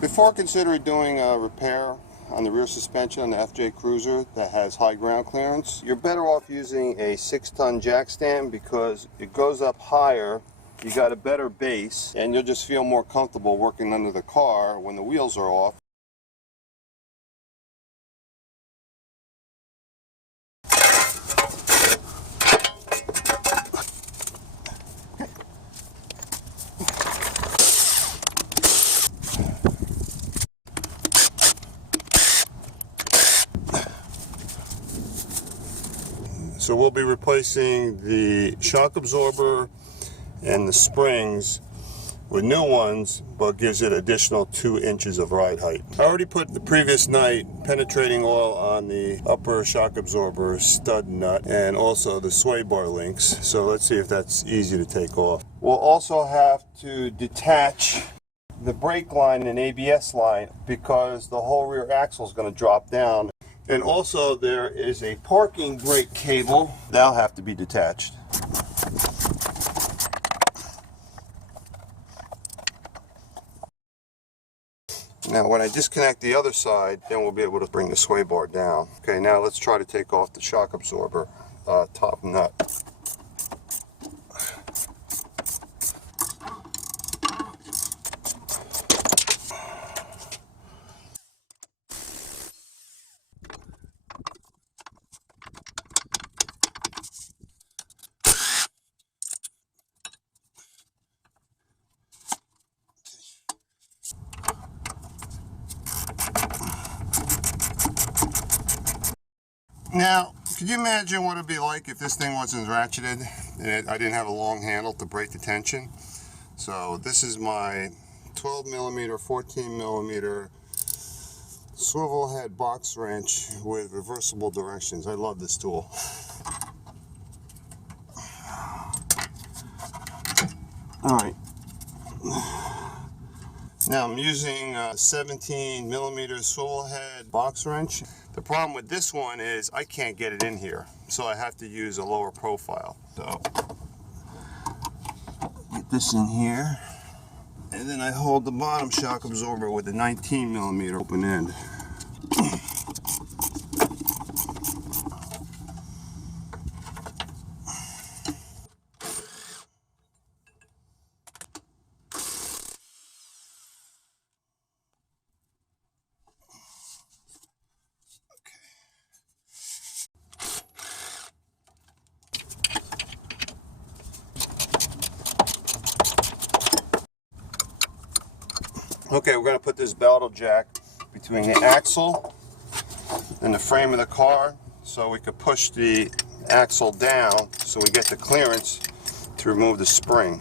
Before considering doing a repair on the rear suspension on the FJ Cruiser that has high ground clearance, you're better off using a 6-ton jack stand because it goes up higher, you got a better base, and you'll just feel more comfortable working under the car when the wheels are off. So we'll be replacing the shock absorber and the springs with new ones, but gives it additional 2 inches of ride height. I already put the previous night penetrating oil on the upper shock absorber stud nut and also the sway bar links. So let's see if that's easy to take off. We'll also have to detach the brake line and ABS line because the whole rear axle is going to drop down. And also there is a parking brake cable that'll have to be detached. Now when I disconnect the other side, then we'll be able to bring the sway bar down. Okay, now let's try to take off the shock absorber top nut. Now, could you imagine what it would be like if this thing wasn't ratcheted and I didn't have a long handle to break the tension? So this is my 12mm, 14mm swivel head box wrench with reversible directions. I love this tool. Alright. Now I'm using a 17mm swivel head box wrench. The problem with this one is I can't get it in here, so I have to use a lower profile. So get this in here, and then I hold the bottom shock absorber with the 19mm open end. Okay, we're going to put this belted jack between the axle and the frame of the car so we could push the axle down so we get the clearance to remove the spring.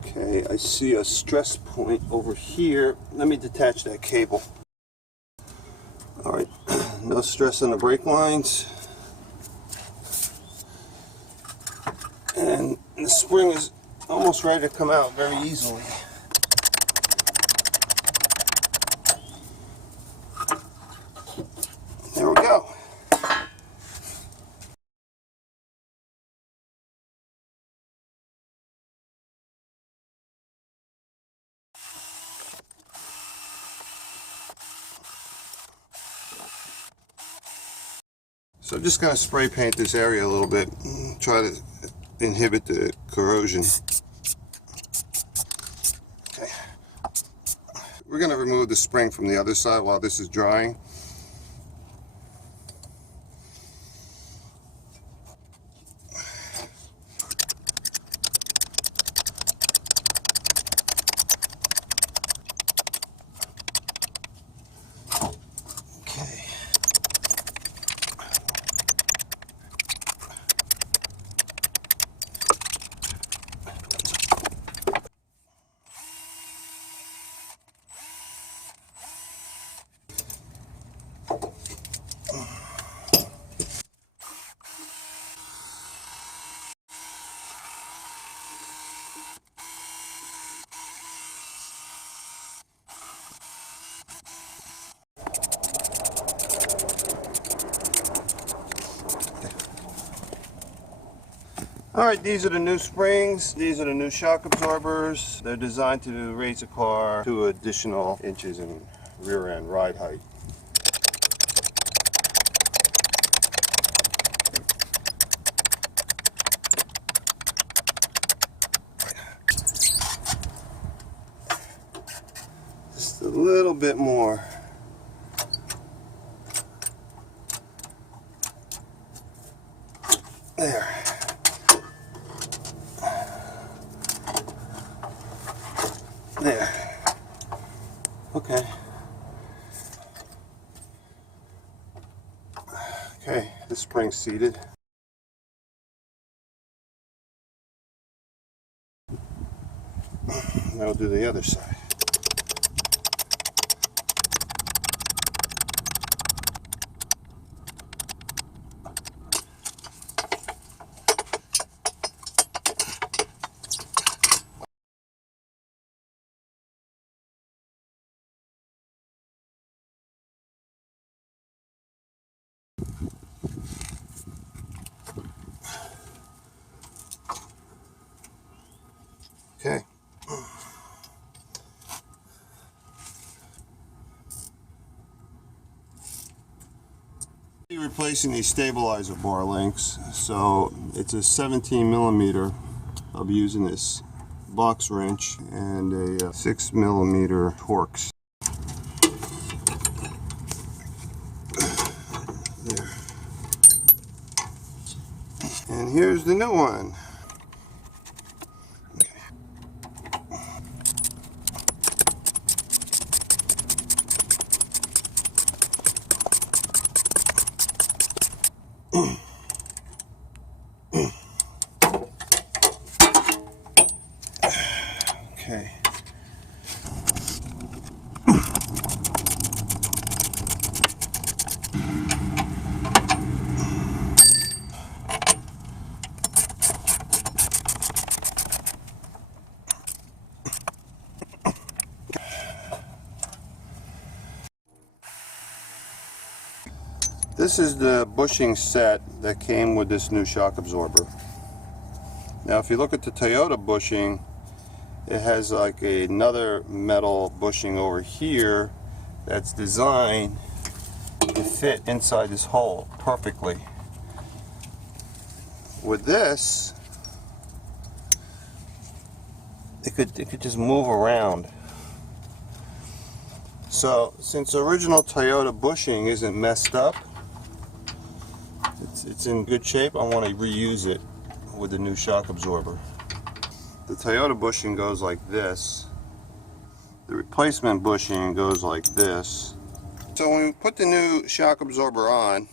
Okay, I see a stress point over here. Let me detach that cable. Alright, no stress on the brake lines. And the spring is almost ready to come out very easily. There we go. So I'm just going to spray paint this area a little bit, try to inhibit the corrosion. Okay. We're going to remove the spring from the other side while this is drying. Alright, these are the new springs. These are the new shock absorbers. They're designed to raise the car 2 additional inches in rear end ride height. Just a little bit more. There. There. Okay. Okay, the spring's seated. Now we'll do the other side. Okay. Replacing these stabilizer bar links, so it's a 17 millimeter. I'll be using this box wrench and a 6 millimeter Torx. There. And here's the new one. Okay. This is the bushing set that came with this new shock absorber. Now if you look at the Toyota bushing, it has like another metal bushing over here that's designed to fit inside this hole perfectly. With this, it could just move around. So since the original Toyota bushing isn't messed up, it's in good shape, I want to reuse it with the new shock absorber. The Toyota bushing goes like this. The replacement bushing goes like this. So when we put the new shock absorber on,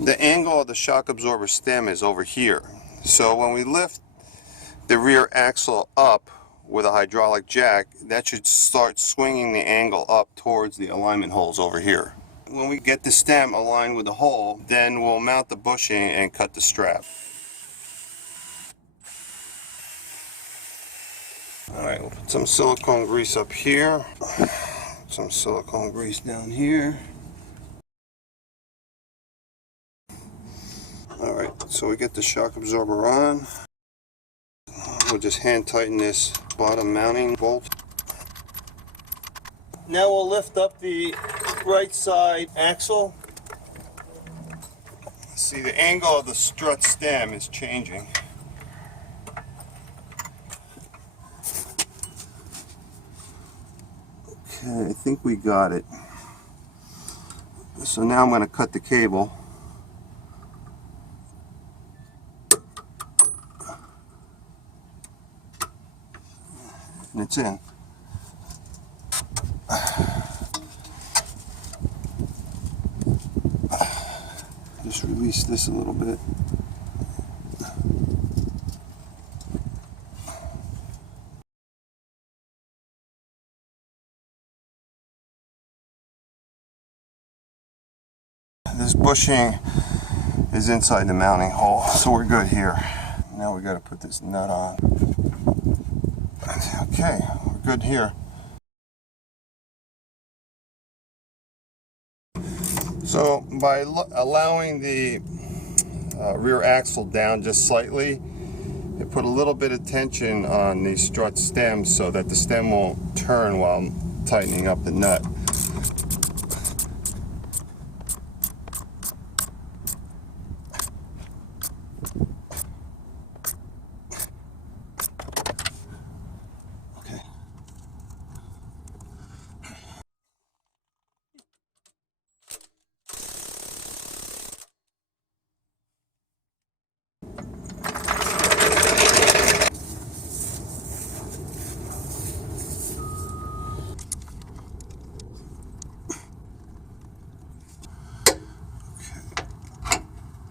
the angle of the shock absorber stem is over here. So when we lift the rear axle up with a hydraulic jack, that should start swinging the angle up towards the alignment holes over here. When we get the stem aligned with the hole, then we'll mount the bushing and cut the strap. Alright, we'll put some silicone grease up here, some silicone grease down here. Alright, so we get the shock absorber on. We'll just hand tighten this bottom mounting bolt. Now we'll lift up the right side axle. See, the angle of the strut stem is changing. Okay, I think we got it. So now I'm going to cut the cable. And it's in. Just release this a little bit. This bushing is inside the mounting hole, so we're good here. Now we got to put this nut on. Okay, we're good here. So by allowing the rear axle down just slightly, it put a little bit of tension on the strut stem so that the stem won't turn while I'm tightening up the nut. Okay.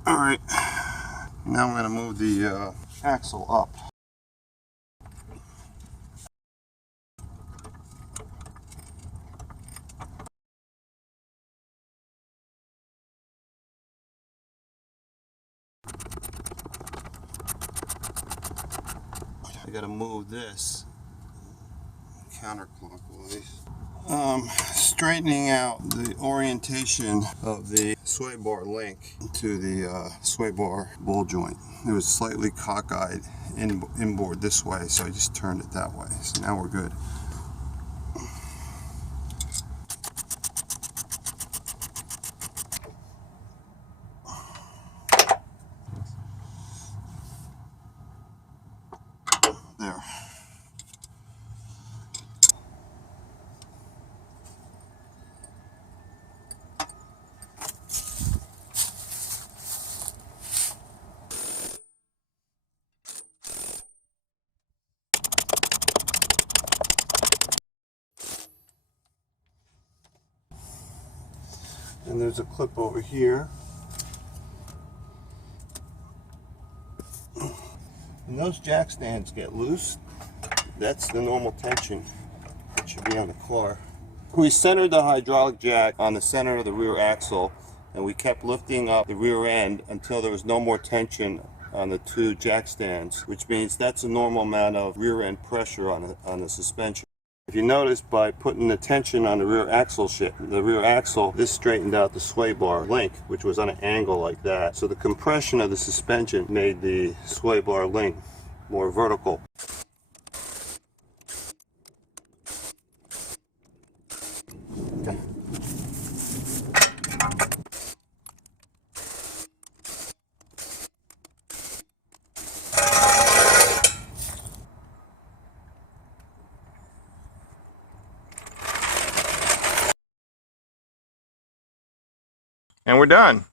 All right, now I'm going to move the axle up. I got to move this counterclockwise. Straightening out the orientation of the sway bar link to the sway bar ball joint. It was slightly cockeyed inboard this way, so I just turned it that way. So now we're good. There. And there's a clip over here. When those jack stands get loose, that's the normal tension that should be on the car. We centered the hydraulic jack on the center of the rear axle, and we kept lifting up the rear end until there was no more tension on the two jack stands, which means that's a normal amount of rear end pressure on the suspension. If you notice, by putting the tension on the rear axle this straightened out the sway bar link, which was on an angle like that. So the compression of the suspension made the sway bar link more vertical. Okay. And we're done.